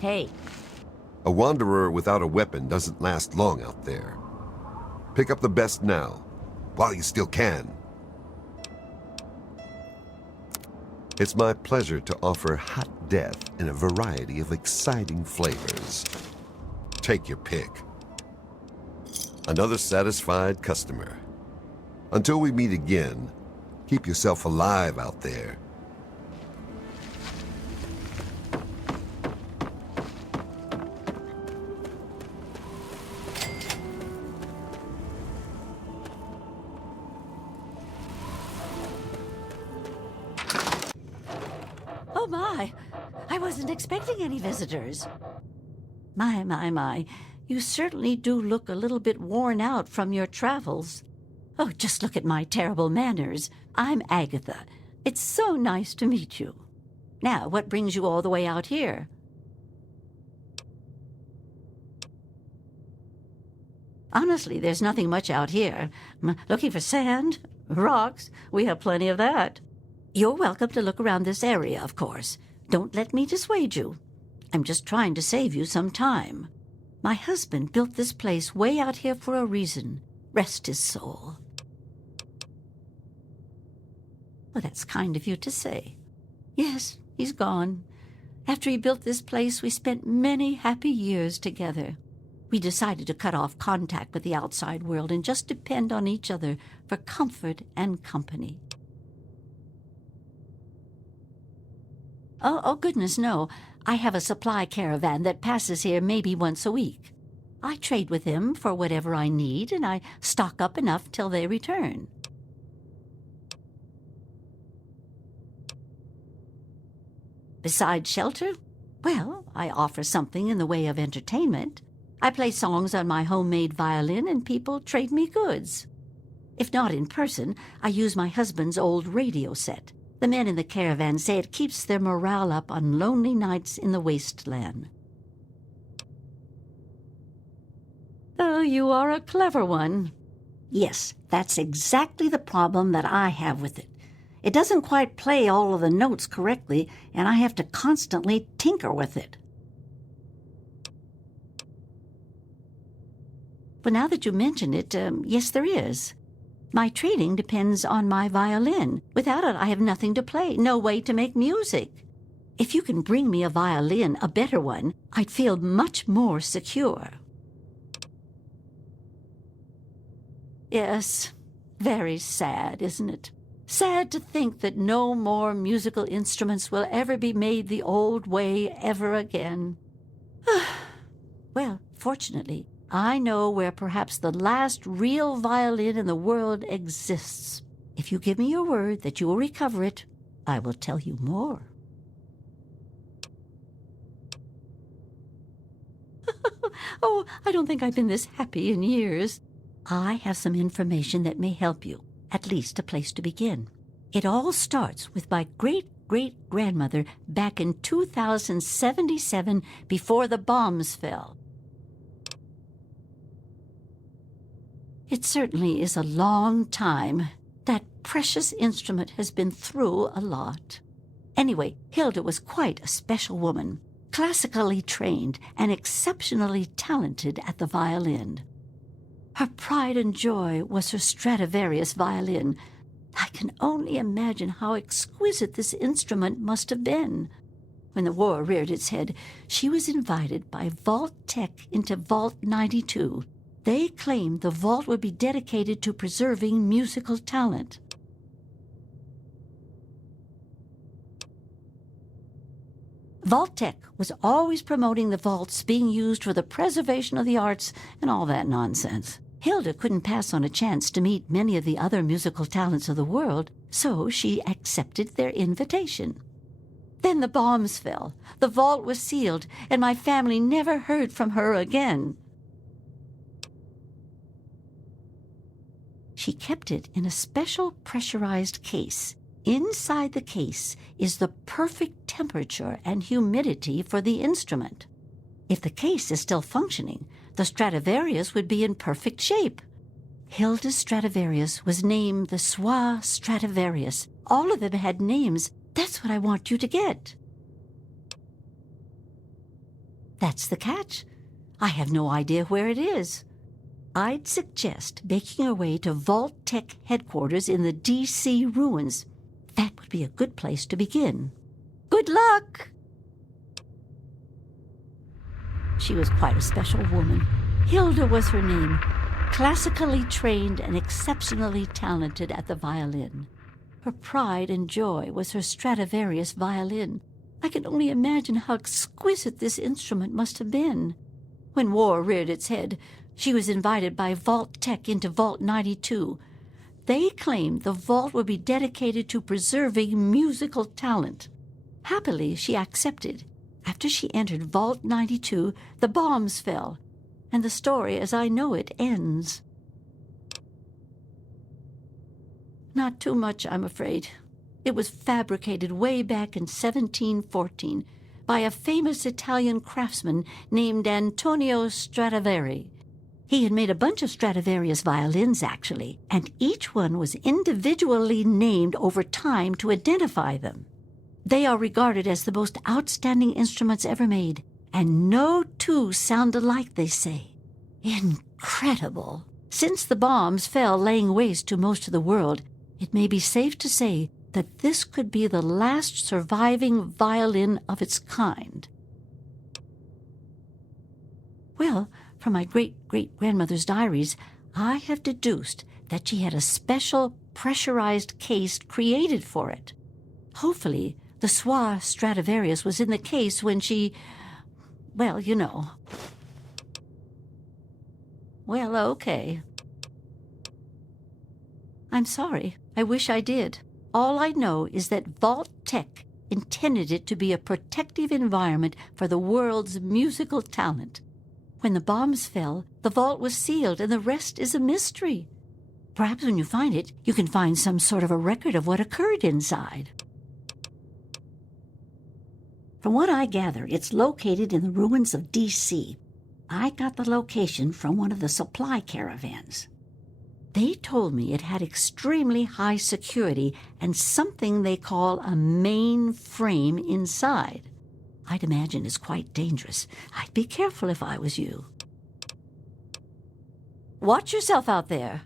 Hey. A wanderer without a weapon doesn't last long out there. Pick up the best now, while you still can. It's my pleasure to offer hot death in a variety of exciting flavors. Take your pick. Another satisfied customer. Until we meet again, keep yourself alive out there. Oh, my. I wasn't expecting any visitors. My. You certainly do look a little bit worn out from your travels. Oh, just look at my terrible manners. I'm Agatha. It's so nice to meet you. Now, what brings you all the way out here? Honestly, there's nothing much out here. Looking for sand? Rocks? We have plenty of that. You're welcome to look around this area, of course. Don't let me dissuade you. I'm just trying to save you some time. My husband built this place way out here for a reason. Rest his soul. Well, that's kind of you to say. Yes, he's gone. After he built this place, we spent many happy years together. We decided to cut off contact with the outside world and just depend on each other for comfort and company. Oh, goodness, no. I have a supply caravan that passes here maybe once a week. I trade with him for whatever I need, and I stock up enough till they return. Besides shelter, well, I offer something in the way of entertainment. I play songs on my homemade violin, and people trade me goods. If not in person, I use my husband's old radio set. The men in the caravan say it keeps their morale up on lonely nights in the wasteland. Oh, you are a clever one. Yes, that's exactly the problem that I have with it. It doesn't quite play all of the notes correctly, and I have to constantly tinker with it. But now that you mention it, yes, there is. My trading depends on my violin. Without it, I have nothing to play, no way to make music. If you can bring me a violin, a better one, I'd feel much more secure. Yes, very sad, isn't it? Sad to think that no more musical instruments will ever be made the old way ever again. Well, fortunately, I know where perhaps the last real violin in the world exists. If you give me your word that you will recover it, I will tell you more. Oh, I don't think I've been this happy in years. I have some information that may help you, at least a place to begin. It all starts with my great-great-grandmother back in 2077 before the bombs fell. It certainly is a long time. That precious instrument has been through a lot. Anyway, Hilda was quite a special woman, classically trained and exceptionally talented at the violin. Her pride and joy was her Stradivarius violin. I can only imagine how exquisite this instrument must have been. When the war reared its head, she was invited by Vault Tech into Vault 92. They claimed the vault would be dedicated to preserving musical talent. Vault Tech was always promoting the vaults being used for the preservation of the arts and all that nonsense. Hilda couldn't pass on a chance to meet many of the other musical talents of the world, so she accepted their invitation. Then the bombs fell, the vault was sealed, and my family never heard from her again. She kept it in a special pressurized case. Inside the case is the perfect temperature and humidity for the instrument. If the case is still functioning, the Stradivarius would be in perfect shape. Hilda's Stradivarius was named the Soil Stradivarius. All of them had names. That's what I want you to get. That's the catch. I have no idea where it is. I'd suggest making your way to Vault Tech headquarters in the D.C. ruins. That would be a good place to begin. Good luck! She was quite a special woman. Hilda was her name. Classically trained and exceptionally talented at the violin. Her pride and joy was her Stradivarius violin. I can only imagine how exquisite this instrument must have been. When war reared its head, she was invited by Vault Tech into Vault 92. They claimed the vault would be dedicated to preserving musical talent. Happily, she accepted. After she entered Vault 92, the bombs fell, and the story as I know it ends. Not too much, I'm afraid. It was fabricated way back in 1714 by a famous Italian craftsman named Antonio Stradivari. He had made a bunch of Stradivarius violins, actually, and each one was individually named over time to identify them. They are regarded as the most outstanding instruments ever made, and no two sound alike, they say. Incredible! Since the bombs fell laying waste to most of the world, it may be safe to say that this could be the last surviving violin of its kind. Well, from my great-great-grandmother's diaries, I have deduced that she had a special pressurized case created for it. Hopefully, the Soil Stradivarius was in the case when she... well, you know. Well, okay. I'm sorry. I wish I did. All I know is that Vault Tech intended it to be a protective environment for the world's musical talent. When the bombs fell, the vault was sealed, and the rest is a mystery. Perhaps when you find it, you can find some sort of a record of what occurred inside. From what I gather, it's located in the ruins of D.C. I got the location from one of the supply caravans. They told me it had extremely high security and something they call a main frame inside. I'd imagine it's quite dangerous. I'd be careful if I was you. Watch yourself out there.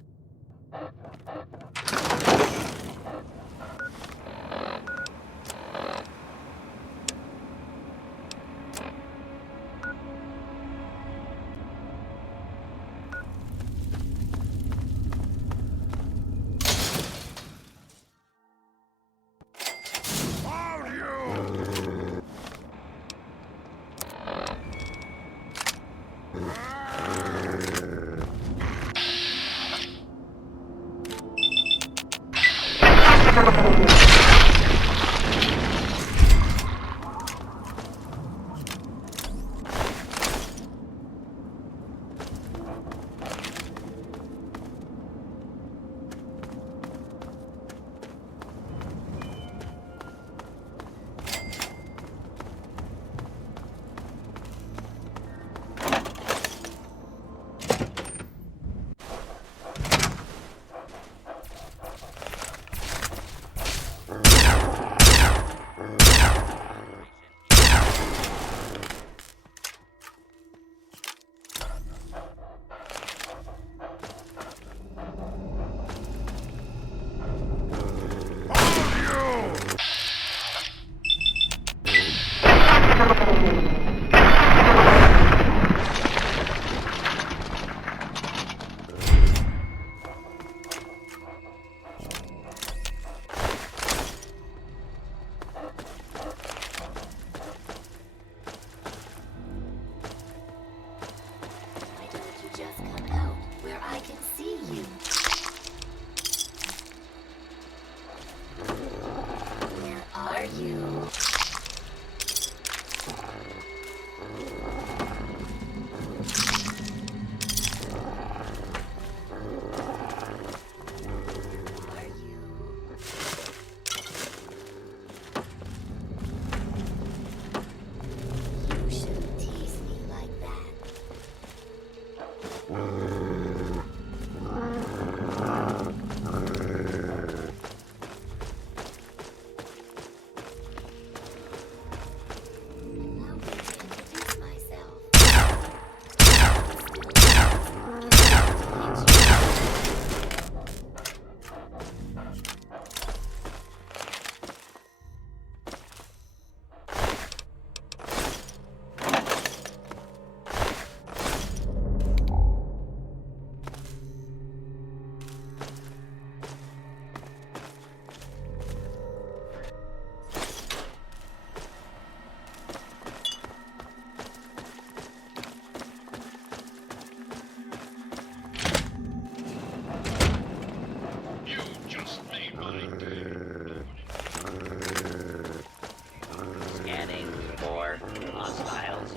Scanning for hostiles.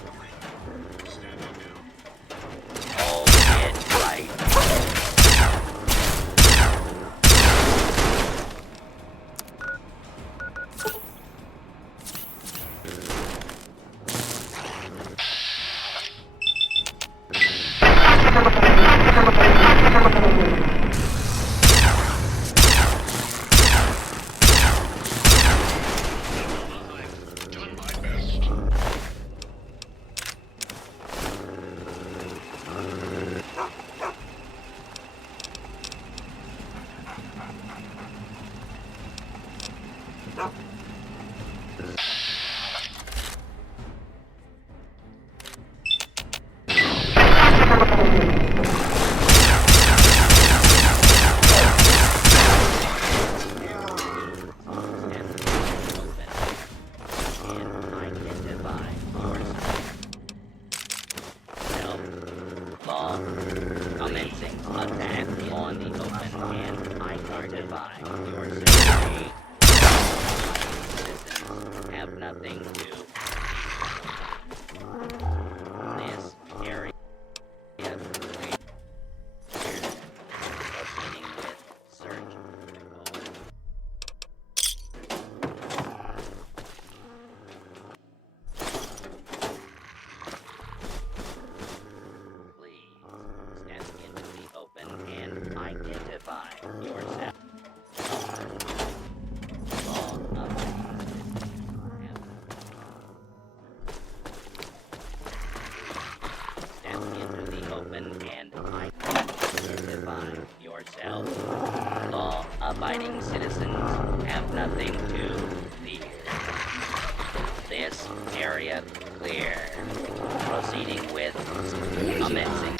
Hold it right. Commencing attack on the open and identify your safety. Citizens have nothing to this area. Proceeding with search. Identify yourself. Step into the open and identify yourself. Law-abiding citizens have nothing to fear. This area clear. Proceeding with commencing.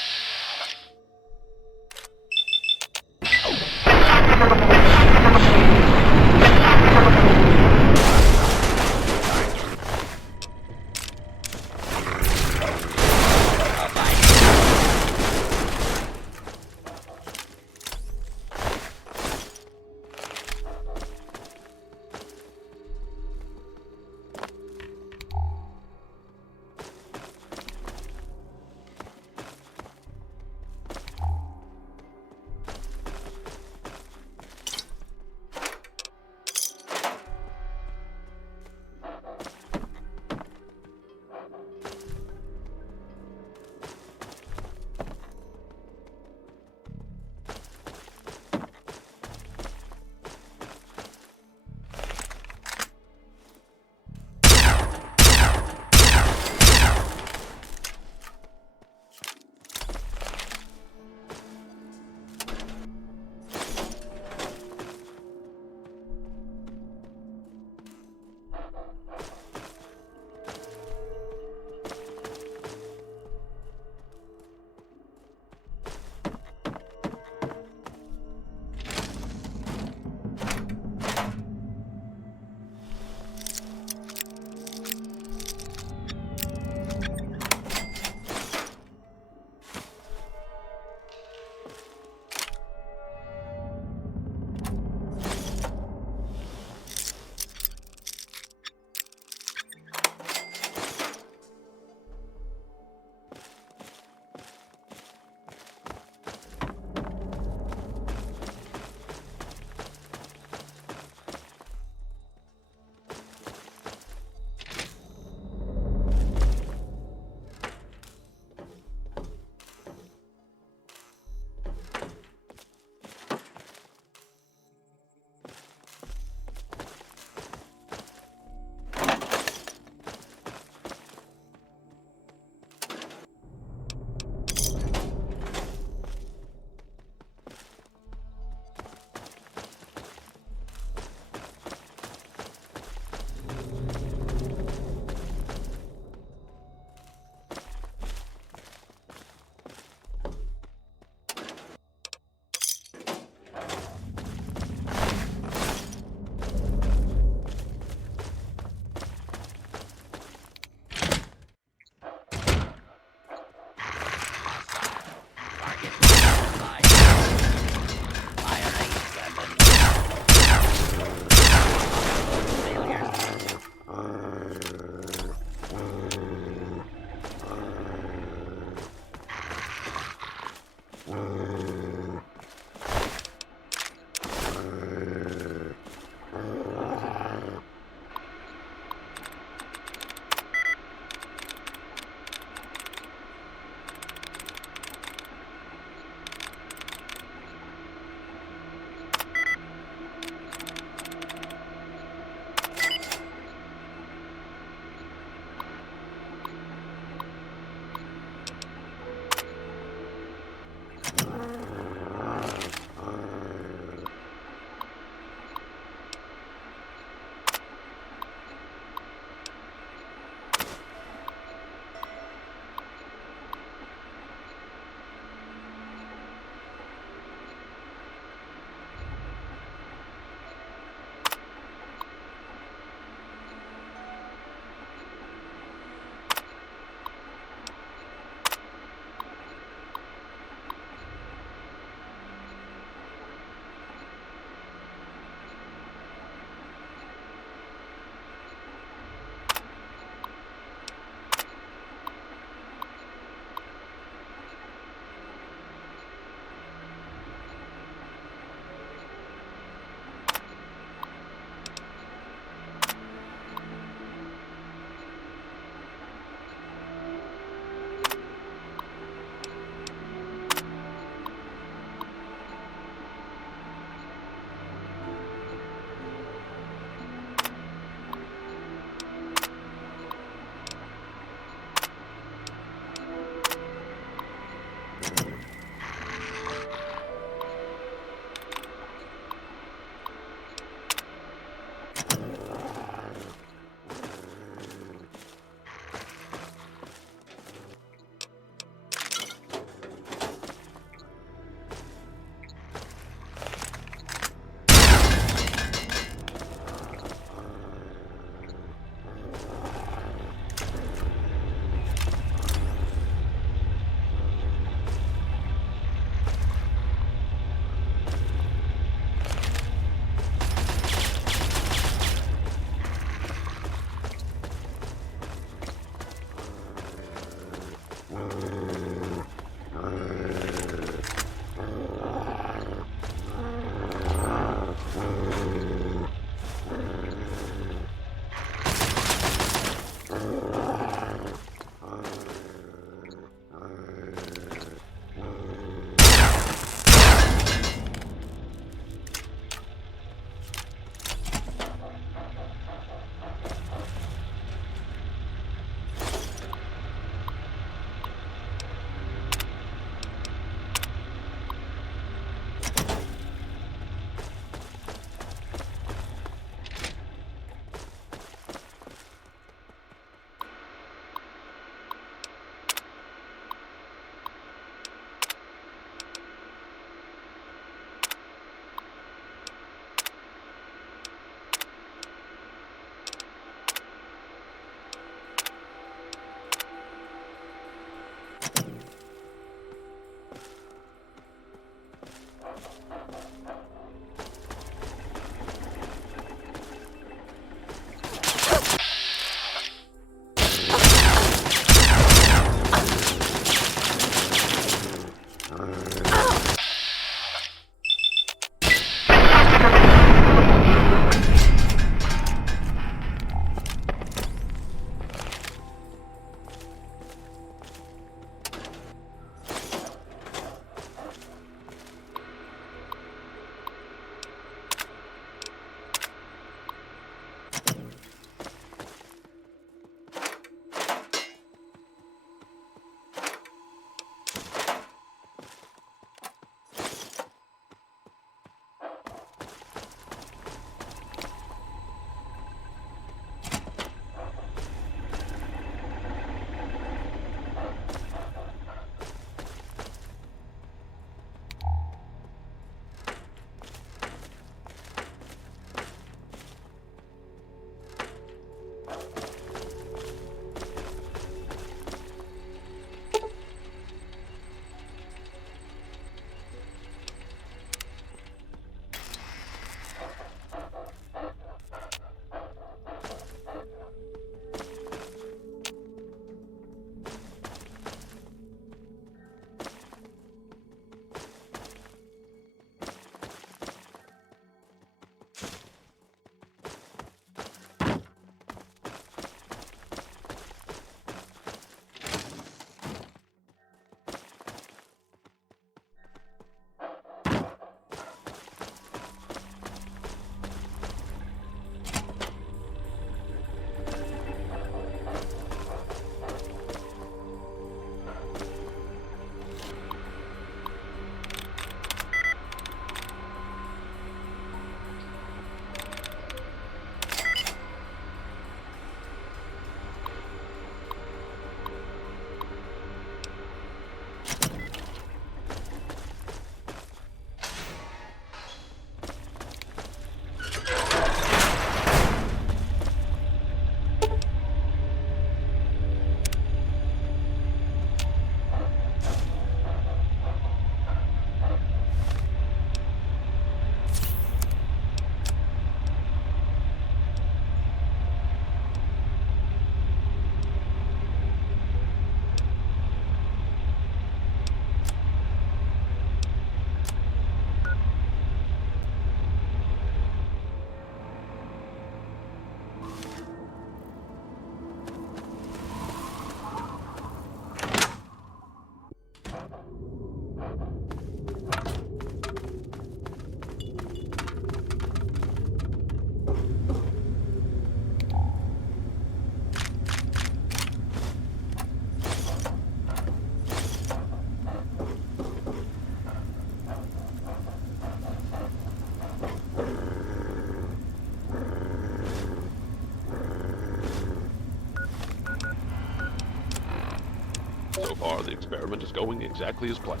So far, the experiment is going exactly as planned.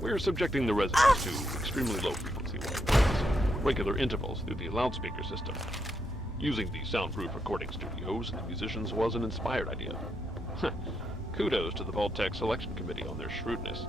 We're subjecting the residents to extremely low-frequency waveforms, regular intervals through the loudspeaker system. Using the soundproof recording studios and the musicians was an inspired idea. Kudos to the Vault-Tec Selection Committee on their shrewdness.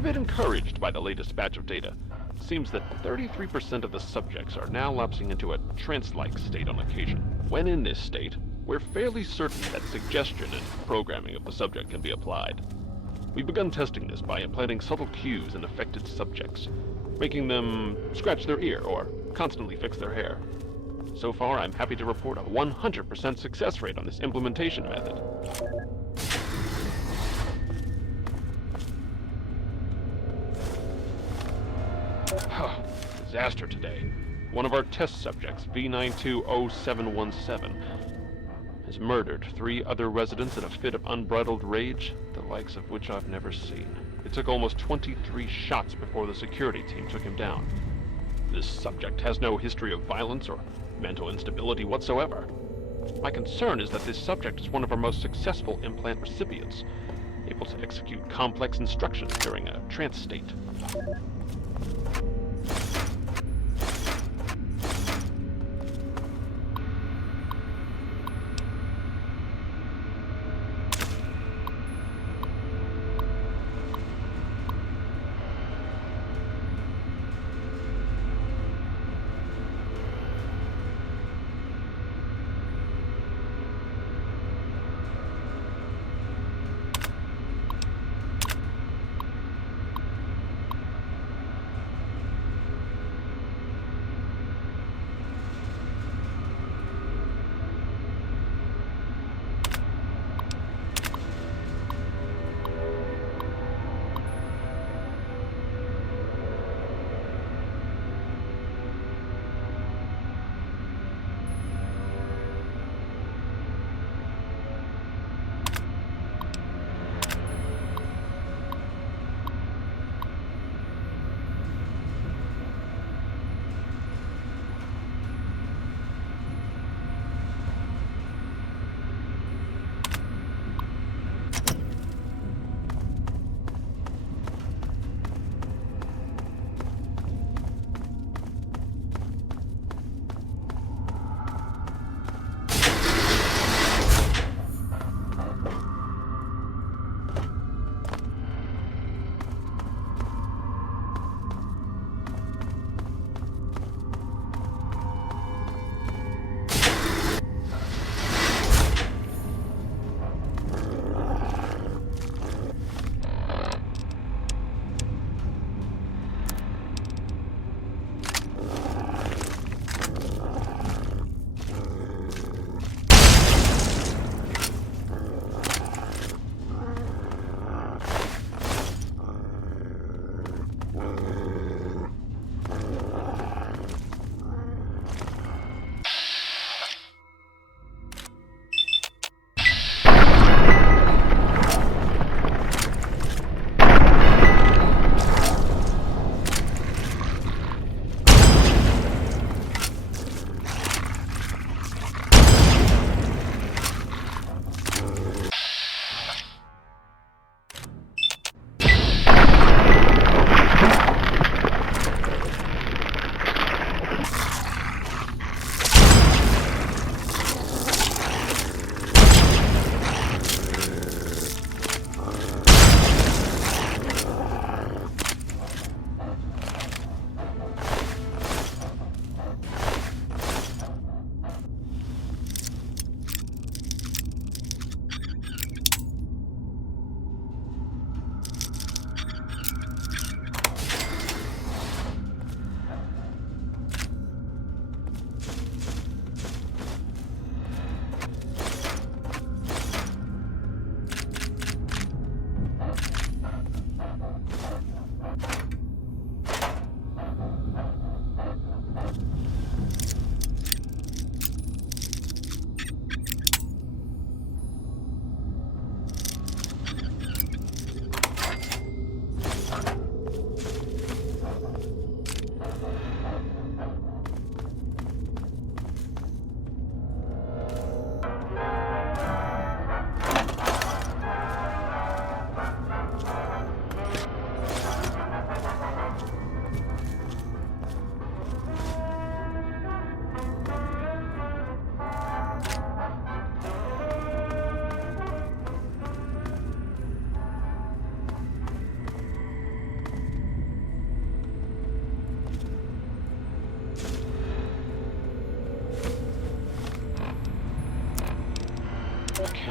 a bit encouraged by the latest batch of data. It seems that 33% of the subjects are now lapsing into a trance-like state on occasion. When in this state, we're fairly certain that suggestion and programming of the subject can be applied. We've begun testing this by implanting subtle cues in affected subjects, making them scratch their ear or constantly fix their hair. So far, I'm happy to report a 100% success rate on this implementation method. Disaster today. One of our test subjects, V920717, has murdered 3 other residents in a fit of unbridled rage, the likes of which I've never seen. It took almost 23 shots before the security team took him down. This subject has no history of violence or mental instability whatsoever. My concern is that this subject is one of our most successful implant recipients, able to execute complex instructions during a trance state.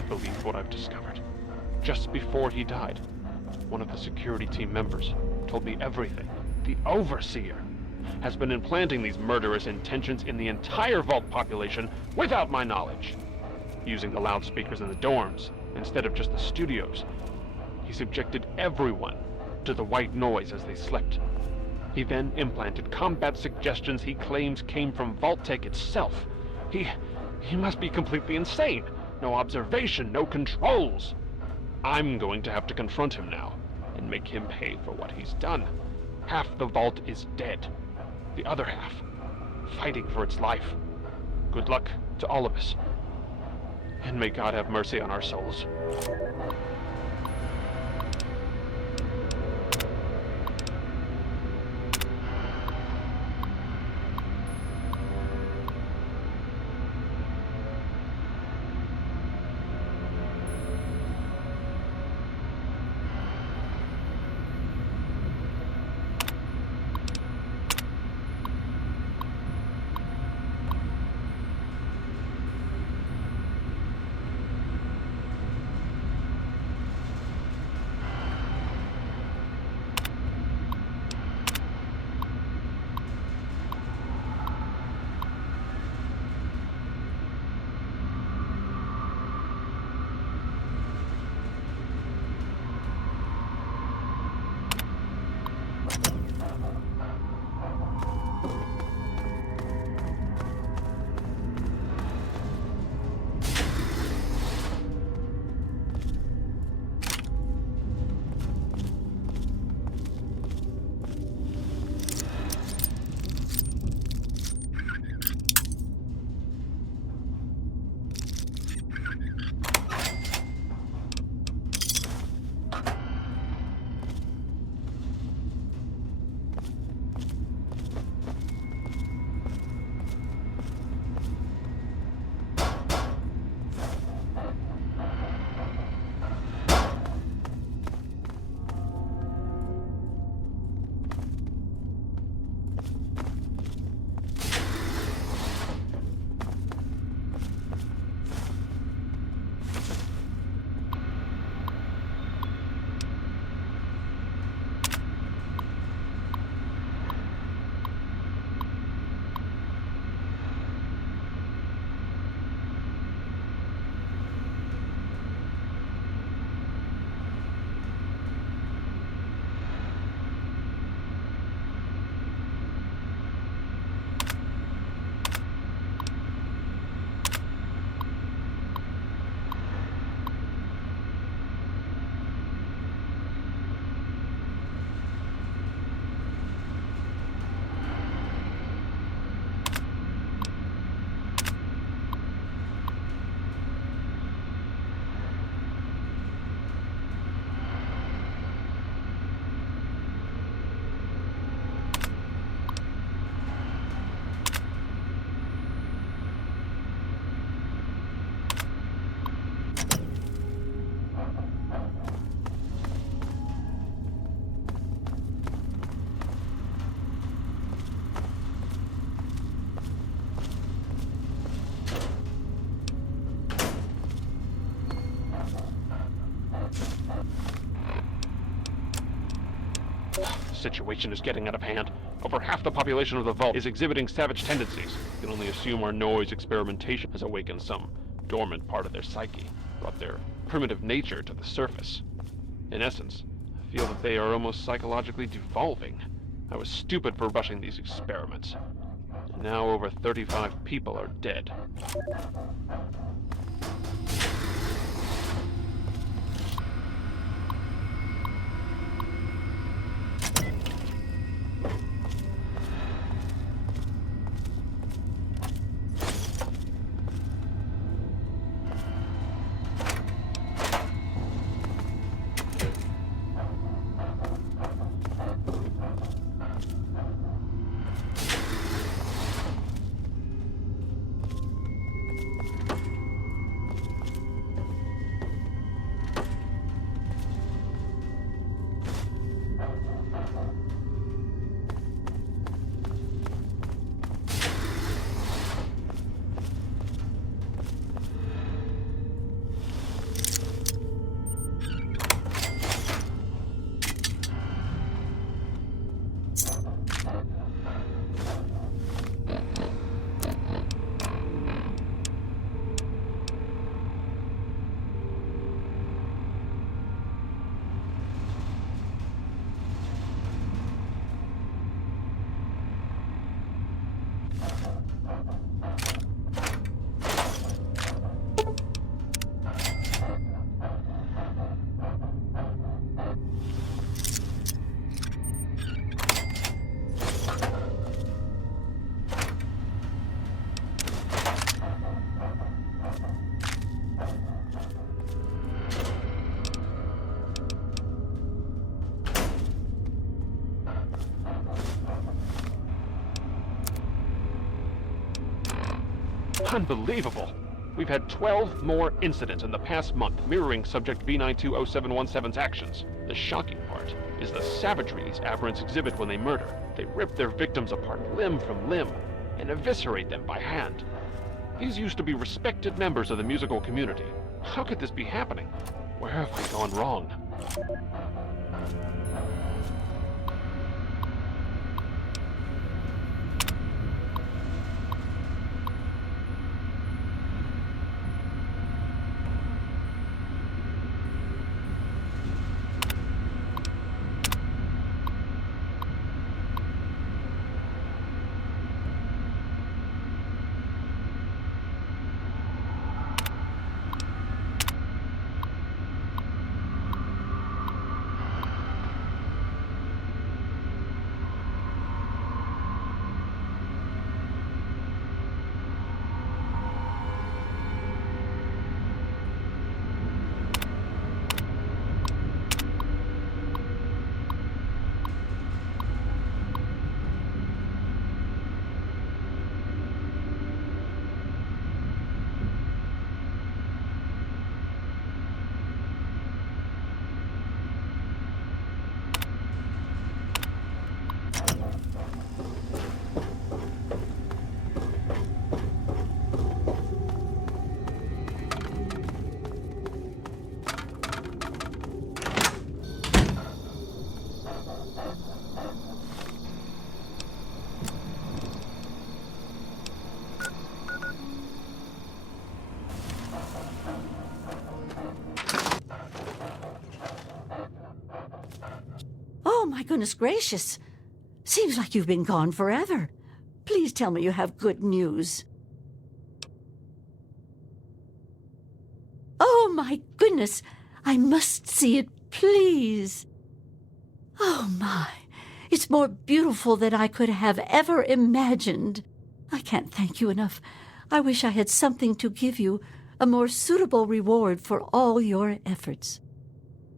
believe what I've discovered. Just before he died, one of the security team members told me everything. The Overseer has been implanting these murderous intentions in the entire Vault population without my knowledge. Using the loudspeakers in the dorms instead of just the studios. He subjected everyone to the white noise as they slept. He then implanted combat suggestions he claims came from Vault-Tec itself. He must be completely insane. No observation, no controls. I'm going to have to confront him now and make him pay for what he's done. Half the Vault is dead. The other half, fighting for its life. Good luck to all of us. And may God have mercy on our souls. The situation is getting out of hand. Over half the population of the Vault is exhibiting savage tendencies. You can only assume our noise experimentation has awakened some dormant part of their psyche, brought their primitive nature to the surface. In essence, I feel that they are almost psychologically devolving. I was stupid for rushing these experiments. And now over 35 people are dead. Unbelievable! We've had 12 more incidents in the past month mirroring Subject V920717's actions. The shocking part is the savagery these aberrants exhibit when they murder. They rip their victims apart limb from limb and eviscerate them by hand. These used to be respected members of the musical community. How could this be happening? Where have we gone wrong? Oh, my goodness gracious. Seems like you've been gone forever. Please tell me you have good news. Oh, my goodness. I must see it, please. Oh, my. It's more beautiful than I could have ever imagined. I can't thank you enough. I wish I had something to give you, a more suitable reward for all your efforts.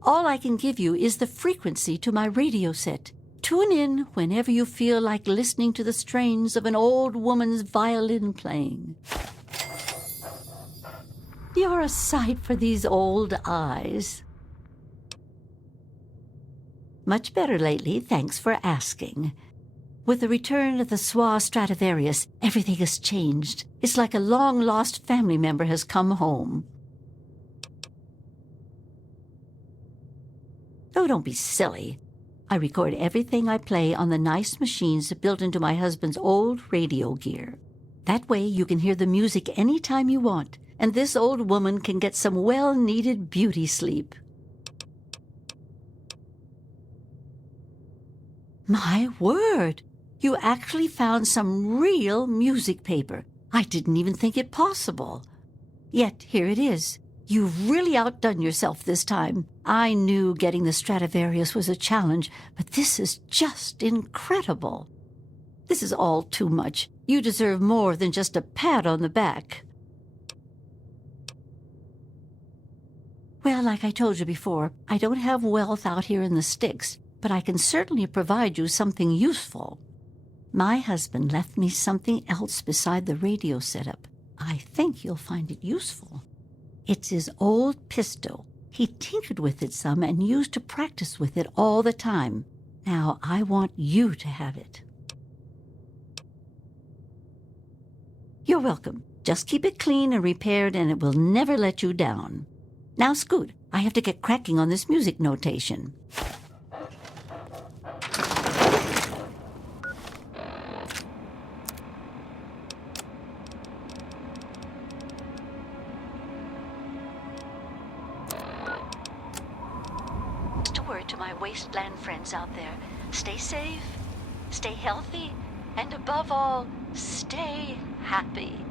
All I can give you is the frequency to my radio set. Tune in whenever you feel like listening to the strains of an old woman's violin playing. You're a sight for these old eyes. Much better lately, thanks for asking. With the return of the Soil Stradivarius, everything has changed. It's like a long-lost family member has come home. Oh, don't be silly. I record everything I play on the nice machines built into my husband's old radio gear. That way you can hear the music any time you want, and this old woman can get some well-needed beauty sleep. My word! You actually found some real music paper. I didn't even think it possible. Yet here it is. You've really outdone yourself this time. I knew getting the Stradivarius was a challenge, but this is just incredible. This is all too much. You deserve more than just a pat on the back. Well, like I told you before, I don't have wealth out here in the sticks, but I can certainly provide you something useful. My husband left me something else beside the radio setup. I think you'll find it useful. It's his old pistol. He tinkered with it some and used to practice with it all the time. Now I want you to have it. You're welcome. Just keep it clean and repaired and it will never let you down. Now scoot. I have to get cracking on this music notation. To my wasteland friends out there, stay safe, stay healthy, and above all, stay happy.